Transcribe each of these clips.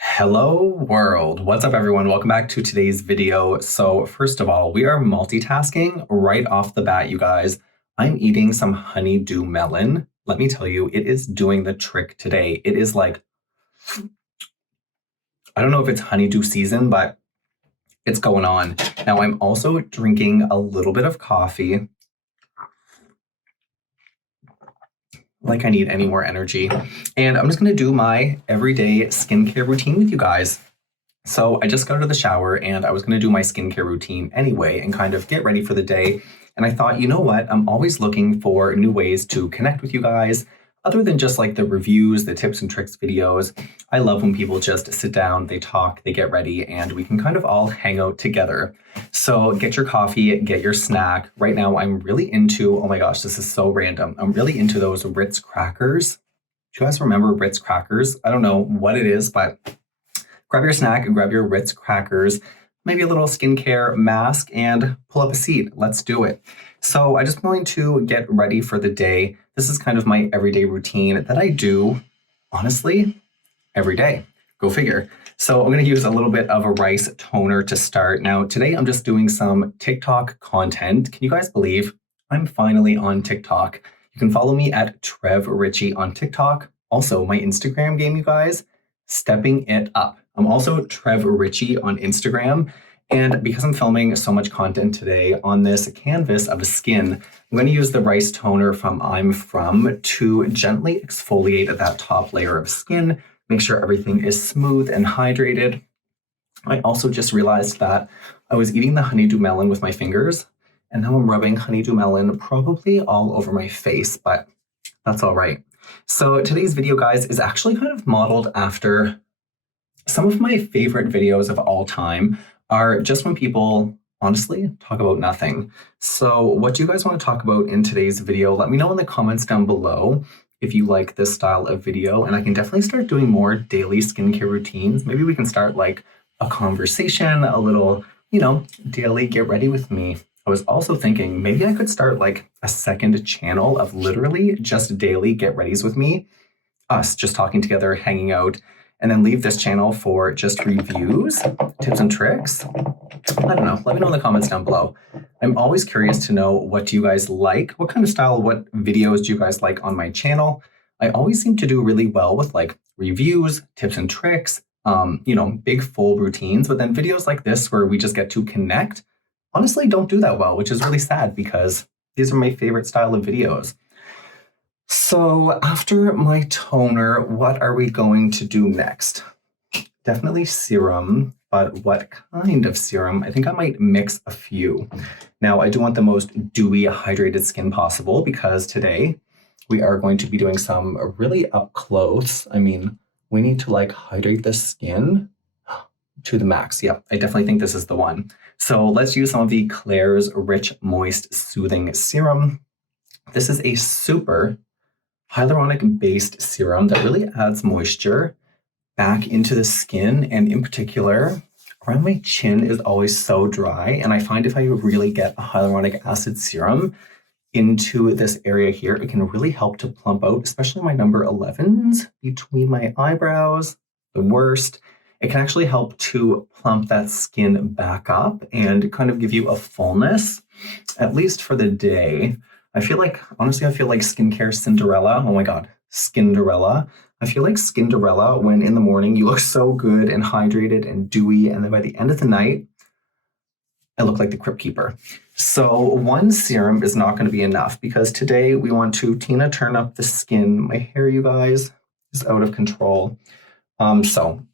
Hello world. What's up everyone? Welcome back to today's video. So first of all, we are multitasking right off the bat, you guys. I'm eating some honeydew melon. Let me tell you, it is doing the trick today. It is like, I don't know if it's honeydew season, but it's going on. Now I'm also drinking a little bit of coffee. Like I need any more energy. And I'm just gonna do my everyday skincare routine with you guys. So I just got out of the shower and I was going to do my skincare routine anyway and kind of get ready for the day. And I thought, you know what? I'm always looking for new ways to connect with you guys other than just like the reviews, the tips and tricks videos. I love when people just sit down, they talk, they get ready, and we can kind of all hang out together. So get your coffee, get your snack. Right now I'm really into, oh my gosh, this is so random. I'm really into those Ritz crackers. Do you guys remember Ritz crackers? I don't know what it is, but grab your snack and grab your Ritz crackers, maybe a little skincare mask, and pull up a seat. Let's do it. So I just going to get ready for the day. This is kind of my everyday routine that I do, honestly, every day. Go figure. So I'm going to use a little bit of a rice toner to start. Now, today I'm just doing some TikTok content. Can you guys believe I'm finally on TikTok? You can follow me at Ritchie on TikTok. Also, my Instagram game, you guys, stepping it up. I'm also Trevor Ritchie on Instagram. And because I'm filming so much content today on this canvas of skin, I'm going to use the rice toner from I'm From to gently exfoliate that top layer of skin, make sure everything is smooth and hydrated. I also just realized that I was eating the honeydew melon with my fingers, and now I'm rubbing honeydew melon probably all over my face, but that's all right. So today's video, guys, is actually kind of modeled after some of my favorite videos of all time are just when people honestly talk about nothing. So what do you guys want to talk about in today's video? Let me know in the comments down below if you like this style of video, and I can definitely start doing more daily skincare routines. Maybe we can start like a conversation, a little, daily get ready with me. I was also thinking maybe I could start like a second channel of literally just daily get readies with me, us just talking together, hanging out, and then leave this channel for just reviews, tips and tricks. I don't know. Let me know in the comments down below. I'm always curious to know what do you guys like? What kind of style, what videos do you guys like on my channel? I always seem to do really well with like reviews, tips and tricks, big full routines, but then videos like this where we just get to connect, honestly don't do that well, which is really sad because these are my favorite style of videos. So after my toner, what are we going to do next? Definitely serum, but what kind of serum? I think I might mix a few. Now, I do want the most dewy, hydrated skin possible because today we are going to be doing some really up close. I mean, we need to like hydrate the skin to the max. Yep, I definitely think this is the one. So let's use some of the Klairs Rich Moist Soothing Serum. This is a super hyaluronic-based serum that really adds moisture back into the skin, and in particular, around my chin is always so dry, and I find if I really get a hyaluronic acid serum into this area here, it can really help to plump out, especially my number 11s between my eyebrows, the worst. It can actually help to plump that skin back up and kind of give you a fullness, at least for the day. I feel like skincare Cinderella. Oh my God, Skinderella. I feel like Skinderella when in the morning you look so good and hydrated and dewy, and then by the end of the night, I look like the Crypt Keeper. So one serum is not going to be enough because today we want to Tina turn up the skin. My hair, you guys, is out of control. So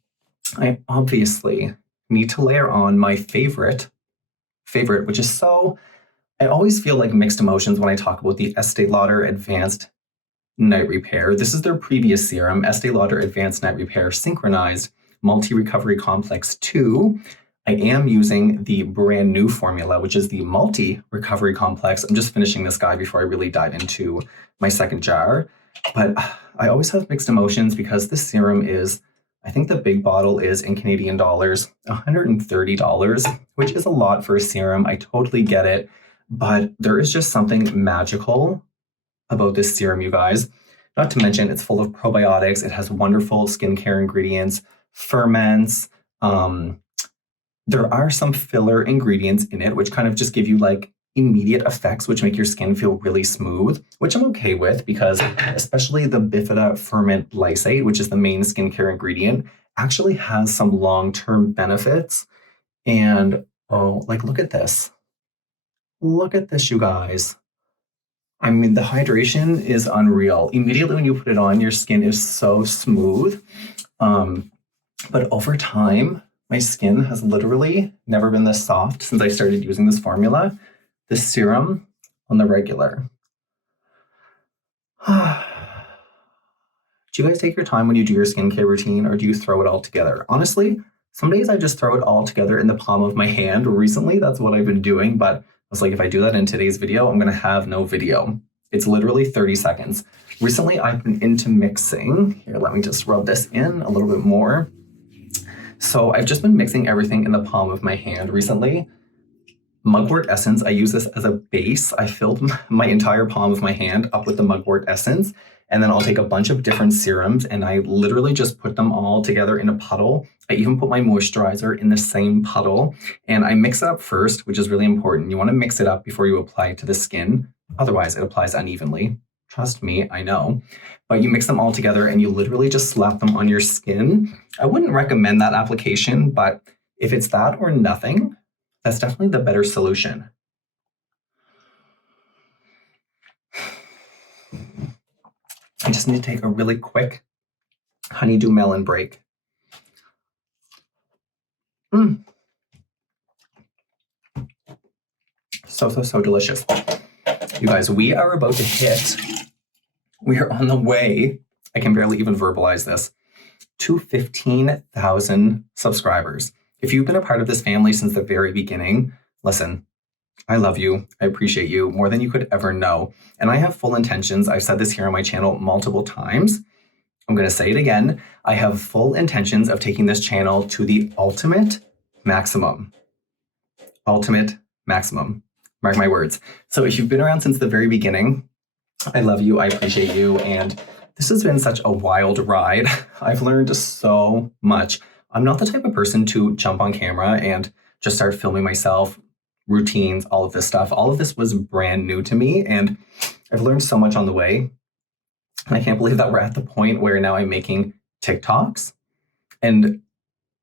I obviously need to layer on my favorite, which is so... I always feel like mixed emotions when I talk about the Estee Lauder Advanced Night Repair. This is their previous serum, Estee Lauder Advanced Night Repair Synchronized Multi-Recovery Complex 2. I am using the brand new formula, which is the Multi-Recovery Complex. I'm just finishing this guy before I really dive into my second jar. But I always have mixed emotions because this serum is, I think the big bottle is in Canadian dollars, $130, which is a lot for a serum. I totally get it. But there is just something magical about this serum, you guys. Not to mention, it's full of probiotics. It has wonderful skincare ingredients, ferments. There are some filler ingredients in it, which kind of just give you like immediate effects, which make your skin feel really smooth, which I'm okay with because especially the bifida ferment lysate, which is the main skincare ingredient, actually has some long-term benefits. And oh, like look at this. Look at this, you guys. I mean, the hydration is unreal. Immediately when you put it on, your skin is so smooth. But over time, my skin has literally never been this soft since I started using this formula, this serum on the regular. Do you guys take your time when you do your skincare routine, or do you throw it all together? Honestly, some days I just throw it all together in the palm of my hand. Recently, that's what I've been doing, but I was like, if I do that in today's video, I'm going to have no video. It's literally 30 seconds. Recently, I've been into mixing. Here, let me just rub this in a little bit more. So I've just been mixing everything in the palm of my hand recently. Mugwort essence, I use this as a base. I filled my entire palm of my hand up with the mugwort essence, and then I'll take a bunch of different serums and I literally just put them all together in a puddle. I even put my moisturizer in the same puddle, and I mix it up first, which is really important. You want to mix it up before you apply it to the skin. Otherwise, it applies unevenly. Trust me, I know. But you mix them all together and you literally just slap them on your skin. I wouldn't recommend that application, but if it's that or nothing, that's definitely the better solution. I just need to take a really quick honeydew melon break. So delicious. You guys, we are about to hit, we are on the way, I can barely even verbalize this, to 15,000 subscribers. If you've been a part of this family since the very beginning, listen, I love you. I appreciate you more than you could ever know. And I have full intentions. I've said this here on my channel multiple times. I'm going to say it again. I have full intentions of taking this channel to the ultimate maximum. Ultimate maximum. Mark my words. So if you've been around since the very beginning, I love you. I appreciate you. And this has been such a wild ride. I've learned so much. I'm not the type of person to jump on camera and just start filming myself, routines, all of this stuff. All of this was brand new to me, and I've learned so much on the way. And I can't believe that we're at the point where now I'm making TikToks and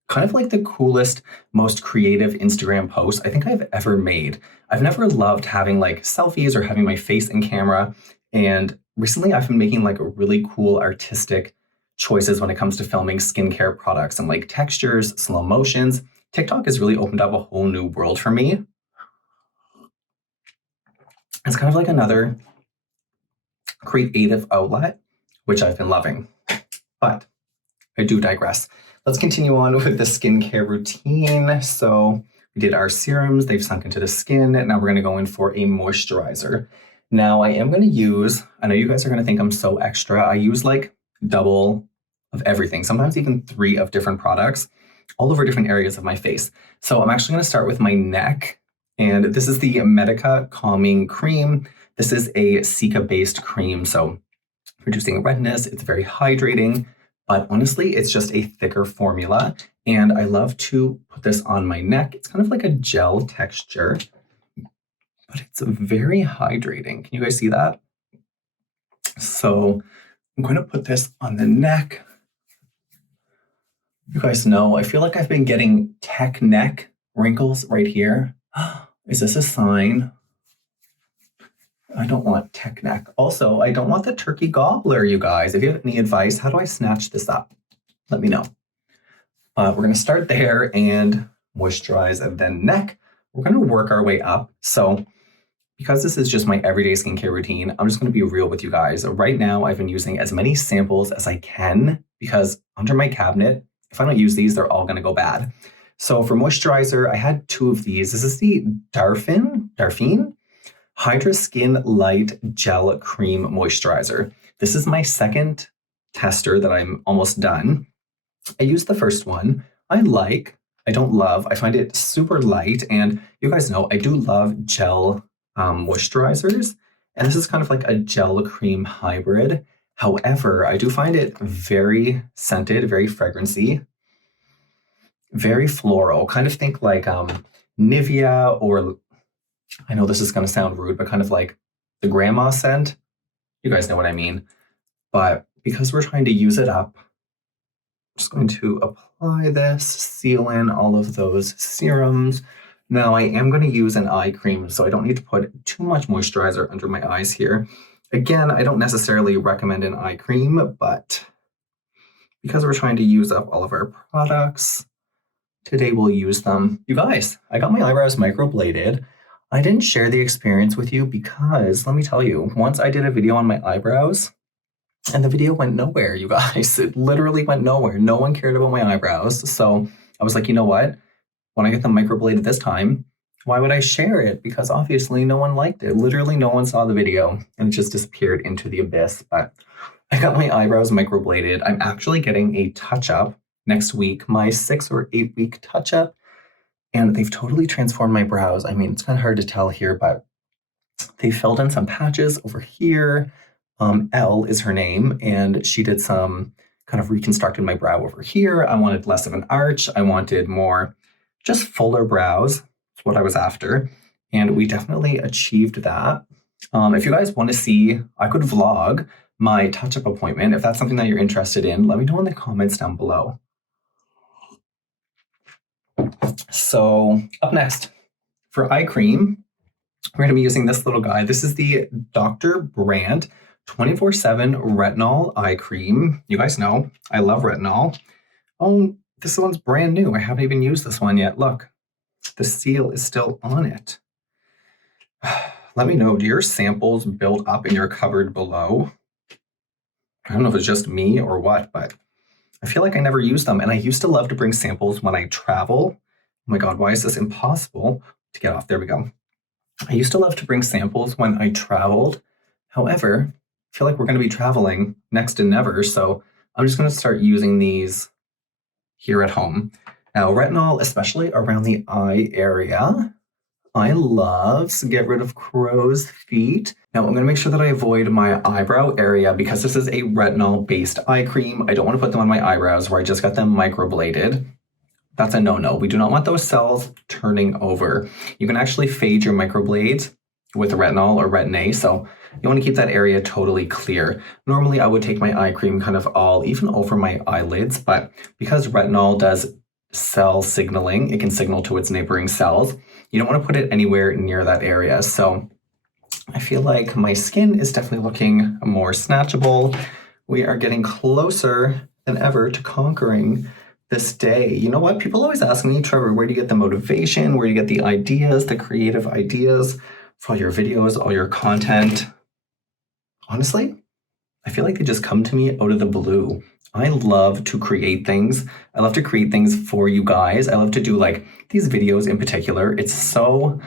kind of like the coolest, most creative Instagram posts I think I've ever made. I've never loved having like selfies or having my face in camera. And recently I've been making like really cool artistic choices when it comes to filming skincare products and like textures, slow motions. TikTok has really opened up a whole new world for me. It's kind of like another creative outlet, which I've been loving. But I do digress. Let's continue on with the skincare routine. So we did our serums, they've sunk into the skin. Now we're gonna go in for a moisturizer. Now I am gonna use, I know you guys are gonna think I'm so extra, I use like double of everything, sometimes even 3 of different products, all over different areas of my face. So I'm actually gonna start with my neck, and this is the Medica Calming Cream. This is a cica-based cream, so reducing redness, it's very hydrating. But honestly, it's just a thicker formula, and I love to put this on my neck. It's kind of like a gel texture, but it's very hydrating. Can you guys see that? So I'm going to put this on the neck. You guys know, I feel like I've been getting tech neck wrinkles right here. Is this a sign? I don't want tech neck. Also, I don't want the turkey gobbler, you guys. If you have any advice, how do I snatch this up? Let me know. We're going to start there and moisturize and then neck. We're going to work our way up. So because this is just my everyday skincare routine, I'm just going to be real with you guys. Right now, I've been using as many samples as I can because under my cabinet, if I don't use these, they're all going to go bad. So for moisturizer, I had 2 of these. This is the Darphin Hydra Skin Light Gel Cream Moisturizer. This is my second tester that I'm almost done. I used the first one. I don't love, I find it super light, and you guys know I do love gel moisturizers, and this is kind of like a gel cream hybrid. However, I do find it very scented, very fragrancy. very floral. Kind of think like Nivea, or I know this is going to sound rude, but kind of like the grandma scent. You guys know what I mean. But because we're trying to use it up, I'm just going to apply this, seal in all of those serums. Now I am going to use an eye cream, so I don't need to put too much moisturizer under my eyes here. Again, I don't necessarily recommend an eye cream, but because we're trying to use up all of our products, today we'll use them. You guys, I got my eyebrows microbladed. I didn't share the experience with you because, let me tell you, once I did a video on my eyebrows, and the video went nowhere, you guys. It literally went nowhere. No one cared about my eyebrows. So I was like, you know what? When I get them microbladed this time, why would I share it? Because obviously no one liked it. Literally no one saw the video, and it just disappeared into the abyss. But I got my eyebrows microbladed. I'm actually getting a touch-up next week, my 6 or 8 week touch-up. And they've totally transformed my brows. I mean, it's kind of hard to tell here, but they filled in some patches over here. Elle is her name, and she did some kind of reconstructed my brow over here. I wanted less of an arch. I wanted more just fuller brows. That's what I was after. And we definitely achieved that. If you guys want to see, I could vlog my touch-up appointment. If that's something that you're interested in, let me know in the comments down below. So up next, for eye cream, we're going to be using this little guy. This is the Dr. Brandt 24/7 Retinol Eye Cream. You guys know I love retinol. Oh, this one's brand new. I haven't even used this one yet. Look, the seal is still on it. Let me know, do your samples build up in your cupboard below? I don't know if it's just me or what, but I feel like I never use them. And I used to love to bring samples when I travel. Oh my God, why is this impossible to get off? There we go. I used to love to bring samples when I traveled. However, I feel like we're going to be traveling next to never, so I'm just going to start using these here at home. Now, retinol, especially around the eye area, I love to get rid of crow's feet. Now, I'm going to make sure that I avoid my eyebrow area because this is a retinol-based eye cream. I don't want to put them on my eyebrows where I just got them microbladed. That's a no-no. We do not want those cells turning over. You can actually fade your microblades with retinol or Retin-A, so you want to keep that area totally clear. Normally, I would take my eye cream kind of all even over my eyelids, but because retinol does cell signaling, it can signal to its neighboring cells. You don't want to put it anywhere near that area. So I feel like my skin is definitely looking more snatchable. We are getting closer than ever to conquering this day. You know what? People always ask me, Trevor, where do you get the motivation? Where do you get the ideas, the creative ideas for all your videos, all your content? Honestly, I feel like they just come to me out of the blue. I love to create things. I love to create things for you guys. I love to do like these videos in particular. It's so,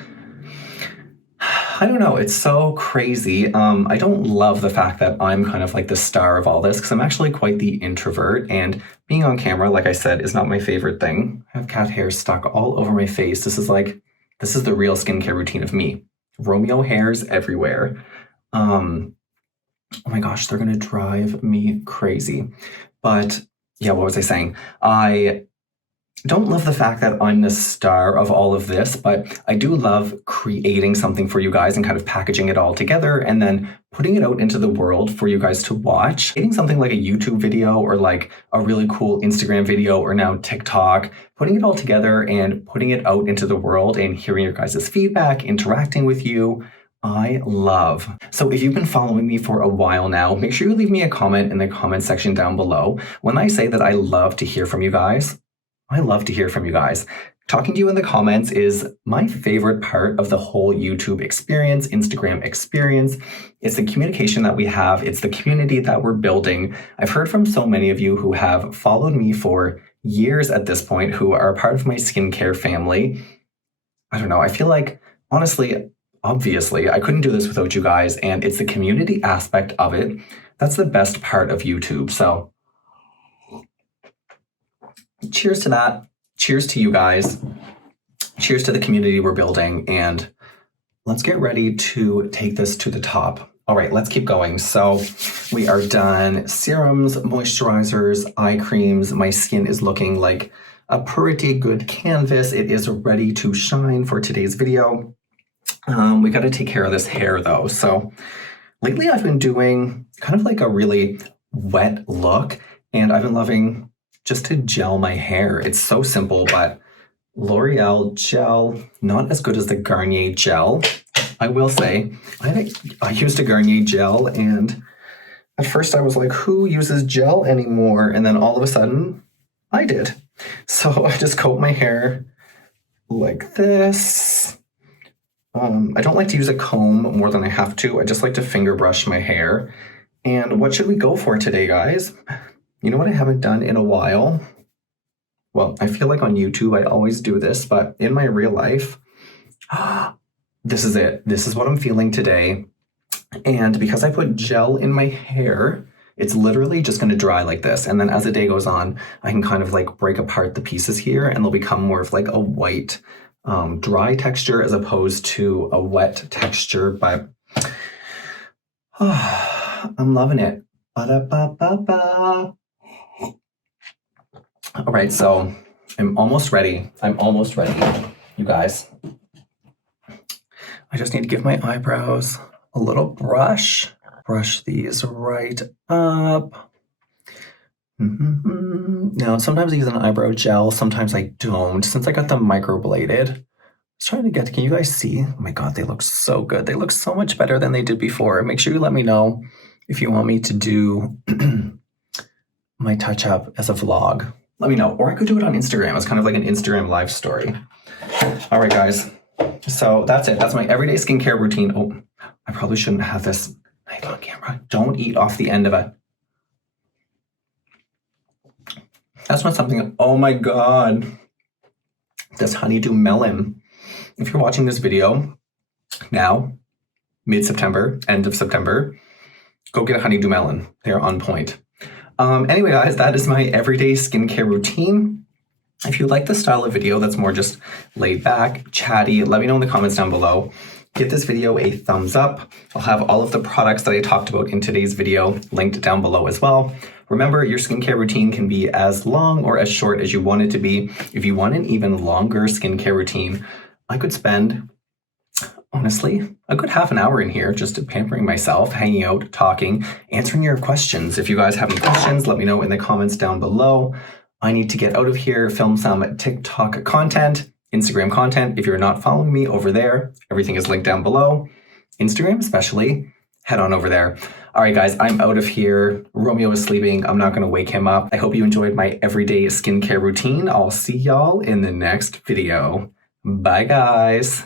I don't know, it's so crazy. I don't love the fact that I'm kind of like the star of all this because I'm actually quite the introvert, and being on camera, like I said, is not my favorite thing. I have cat hair stuck all over my face. This is the real skincare routine of me. Romeo hairs everywhere. Oh my gosh, they're going to drive me crazy. But yeah, what was I saying? I don't love the fact that I'm the star of all of this, but I do love creating something for you guys and kind of packaging it all together and then putting it out into the world for you guys to watch. Creating something like a YouTube video or like a really cool Instagram video or now TikTok, putting it all together and putting it out into the world and hearing your guys' feedback, interacting with you, I love. So if you've been following me for a while now, make sure you leave me a comment in the comment section down below. When I say that I love to hear from you guys, I love to hear from you guys. Talking to you in the comments is my favorite part of the whole YouTube experience, Instagram experience. It's the communication that we have. It's the community that we're building. I've heard from so many of you who have followed me for years at this point, who are a part of my skincare family. I don't know. I feel like, honestly, obviously, I couldn't do this without you guys, and it's the community aspect of it. That's the best part of YouTube. So cheers to that. Cheers to you guys. Cheers to the community we're building, and let's get ready to take this to the top. All right, let's keep going. So we are done serums, moisturizers, eye creams. My skin is looking like a pretty good canvas. It is ready to shine for today's video. We got to take care of this hair though. So lately I've been doing kind of like a really wet look, and I've been loving just to gel my hair. It's so simple, but L'Oreal gel, not as good as the Garnier gel. I will say, I used a Garnier gel, and at first I was like, who uses gel anymore? And then all of a sudden, I did. So I just coat my hair like this. I don't like to use a comb more than I have to. I just like to finger brush my hair. And what should we go for today, guys? You know what I haven't done in a while? Well, I feel like on YouTube I always do this, but in my real life, this is it. This is what I'm feeling today. And because I put gel in my hair, it's literally just going to dry like this. And then as the day goes on, I can kind of like break apart the pieces here, and they'll become more of like a white, dry texture as opposed to a wet texture. But I'm loving it. Ba-da-ba-ba-ba. All right, so I'm almost ready. You guys. I just need to give my eyebrows a little brush. Brush these right up. Now, sometimes I use an eyebrow gel, sometimes I don't. Since I got them microbladed, I was trying to get, can you guys see? Oh my God, they look so good. They look so much better than they did before. Make sure you let me know if you want me to do my touch up as a vlog. Let me know. Or I could do it on Instagram. It's kind of like an Instagram live story. All right, guys. So that's it. That's my everyday skincare routine. Oh, I probably shouldn't have this on camera. Don't eat off the end of it. That's not something. Oh my God. This honeydew melon. If you're watching this video now, mid-September, end of September, go get a honeydew melon. They're on point. Anyway, guys, that is my everyday skincare routine. If you like the style of video that's more just laid back, chatty, let me know in the comments down below. Give this video a thumbs up. I'll have all of the products that I talked about in today's video linked down below as well. Remember, your skincare routine can be as long or as short as you want it to be. If you want an even longer skincare routine, I could spend, honestly, a good half an hour in here just pampering myself, hanging out, talking, answering your questions. If you guys have any questions, let me know in the comments down below. I need to get out of here, film some TikTok content, Instagram content. If you're not following me over there, everything is linked down below. Instagram especially, head on over there. All right, guys, I'm out of here. Romeo is sleeping. I'm not going to wake him up. I hope you enjoyed my everyday skincare routine. I'll see y'all in the next video. Bye, guys.